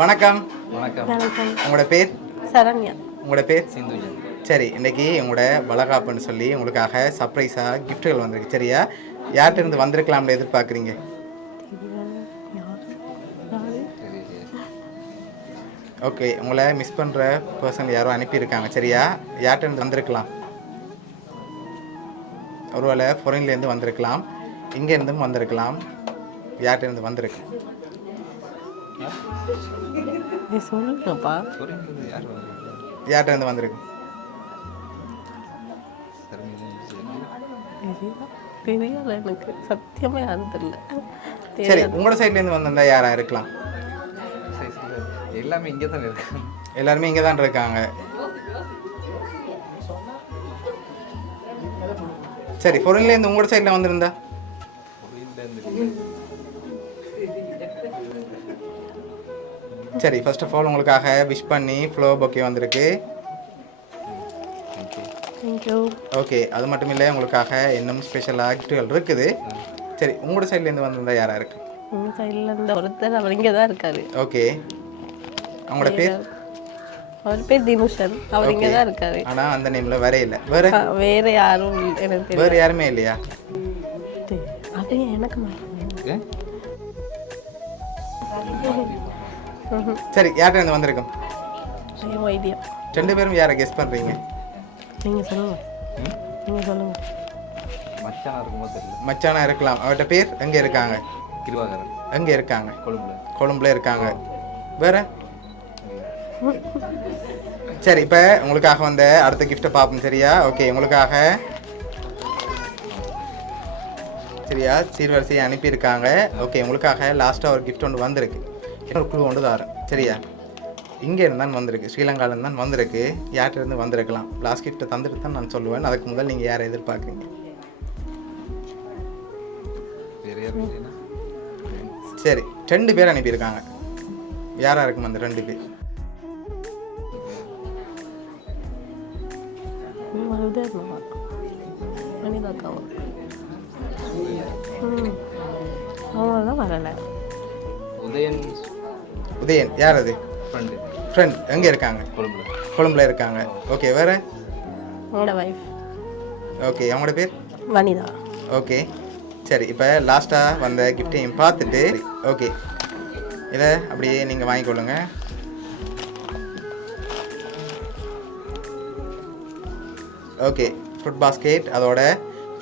வணக்கம். வணக்கம். உங்களோட பேர்? சரண்யா. உங்களோட பேர்? சிந்துஜா. சரி, இன்னைக்கு உங்களோட வளகாப்புன்னு சொல்லி உங்களுக்காக சர்ப்ரைஸாக கிஃப்ட்டுகள் வந்திருக்கு. சரியா, யார்கிட்ட இருந்து வந்திருக்கலாம்னு எதிர்பார்க்குறீங்க? ஓகே, உங்களை மிஸ் பண்ணுற பர்சன் யாரோ அனுப்பியிருக்காங்க. சரியா, யார்கிட்ட இருந்து வந்திருக்கலாம்? ஒருவேளை ஃபாரின்லேருந்து வந்திருக்கலாம், இங்கேருந்தும் வந்திருக்கலாம். யார்கிட்ட இருந்து வந்திருக்கு? சொல்லுங்கப்பா. யார்கிட்ட இருந்து வந்திருக்கு? தெரியல, எனக்கு சத்தியமா யாரும் தெரியல. சரி, உங்களோட சைட்லேருந்து வந்திருந்தா யாரா இருக்கலாம்? எல்லாமே இங்கே தான் இருக்காங்க. எல்லாருமே இங்கே தான் இருக்காங்க. சரி, ஃபாரின்லேருந்து உங்களோட சைடில் வந்திருந்தா? சரி, ஃபர்ஸ்ட் ஆஃப் ஆல் உங்களுக்காக விஷ் பண்ணி ஃப்ளவர் பொக்கே வந்திருக்கு. தேங்க்யூ. ஓகே, அது மட்டும் இல்லை, உங்களுக்காக இன்னும் ஸ்பெஷலாக கிஃப்ட்டுகள் இருக்குது. சரி, உங்களோட சைட்லேருந்து வந்திருந்தா யாரா இருக்கு? உங்கள் சைடில் இருந்த ஒருத்தர் அவர் இங்கே தான் இருக்காரு. ஓகே, அவங்களோட பேர்? அவர் பேர் தினுஷன். அவர் இங்கே தான் இருக்காரு. ஆனால் அந்த நேமில் வேற இல்லை. வேற யாரும் எனக்கு தெரியும். வேறு யாருமே இல்லையா? அது எனக்கு மாட்டேன். சரி, யார்கிட்ட இருந்து வந்திருக்கோம்? ஐடியா. ரெண்டு பேரும் யாரை கெஸ் பண்ணுறீங்க? நீங்கள் சொல்லுங்க. நீங்கள் சொல்லுங்க. மச்சானா இருக்குமோ தெரியல. மச்சானா இருக்கலாம். அவர்கிட்ட பேர்? எங்கே இருக்காங்க? கிருபாகரன். எங்கே இருக்காங்க? கொழும்புல இருக்காங்க. வேற? சரி, இப்போ உங்களுக்காக வந்த அடுத்த கிஃப்ட்டை பார்ப்போம். சரியா? ஓகே, உங்களுக்காக சரியா சீர்வரிசையை அனுப்பியிருக்காங்க. ஓகே, உங்களுக்காக லாஸ்ட்டாக ஒரு கிஃப்ட் ஒன்று வந்திருக்கு. ஒரு குழு ஒன்று தாரேன். சரியா, இங்கே இருந்தான் வந்திருக்கு, ஸ்ரீலங்காவிலேருந்து தான் வந்திருக்கு. யார்கிட்டருந்து வந்திருக்கலாம்? லாஸ்ட் கிஃப்ட்டை தந்துட்டு தான் நான் சொல்லுவேன். அதுக்கு முதல் நீங்கள் யாரை எதிர்பார்க்குறீங்க? சரி, 2 பேர் அனுப்பியிருக்காங்க. யாராக இருக்கும் அந்த 2 பேர்? அவங்களாம் வரல. உதயன் யார்? அது ஃப்ரெண்ட். எங்கே இருக்காங்க? கொழும்புல இருக்காங்க. ஓகே, வேற? உங்களோட வைஃப். ஓகே, அவங்களோட பேர்? வனிதா. ஓகே, சரி, இப்போ லாஸ்ட்டாக வந்த கிஃப்டையும் பார்த்துட்டு ஓகே, இதை அப்படியே நீங்கள் வாங்கிக்கொள்ளுங்க. ஓகே, ஃப்ரூட் பாஸ்கெட், அதோட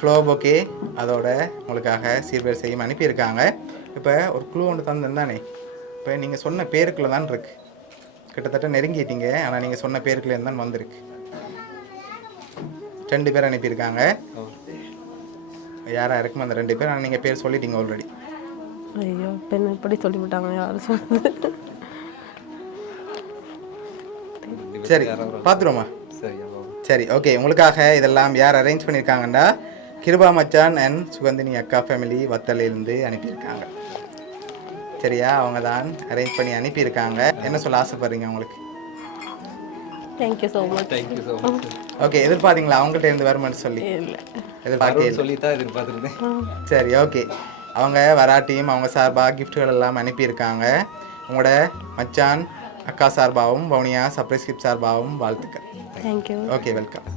ஃப்ளவர் பொக்கே, அதோட உங்களுக்காக சீர்வரிசையும் அனுப்பியிருக்காங்க. இப்போ ஒரு குழு ஒன்று தந்துருந்தானே, இப்போ நீங்கள் சொன்ன பேருக்குள்ளே தான் இருக்குது. கிட்டத்தட்ட நெருங்கிட்டீங்க. ஆனால் நீங்கள் சொன்ன பேருக்குள்ளே தான் வந்திருக்கு. 2 பேர் அனுப்பியிருக்காங்க. யாராக இருக்கும் அந்த 2 பேர்? ஆனால் நீங்கள் பேர் சொல்லிட்டீங்க ஆல்ரெடி. ஐயோ, பெண் இப்படி சொல்லிவிட்டாங்க. யாரும் சொல்லுது. சரி, பார்த்துருவோமா? சரி, ஓகே, உங்களுக்காக இதெல்லாம் யார் அரேஞ்ச் பண்ணியிருக்காங்கன்னா கிருபா மச்சான் அண்ட் சுகந்தினி அக்கா ஃபேமிலி வத்தலையிலேருந்து அனுப்பியிருக்காங்க. சரியா, அவங்க தான் அரேஞ்ச் பண்ணி அனுப்பியிருக்காங்க. என்ன சொல்ல ஆசைப்படுறீங்க அவங்களுக்கு? Thank you so much. Thank you so much. Okay, எதிர்பார்த்தீங்களா அவங்கள்ட்ட இருந்து வருமானு சொல்லி? இல்லை, எதிர்பார்த்துருந்தேன். சரி, ஓகே, அவங்க வராட்டியும் அவங்க சார்பாக கிஃப்ட்டுகள் எல்லாம் அனுப்பியிருக்காங்க. உங்களோட மச்சான் அக்கா சார்பாகவும் வவுனியா சர்ப்ரைஸ் கிஃப்ட் சார்பாகவும் வாழ்த்துக்கள். தேங்க்யூ. Okay, welcome.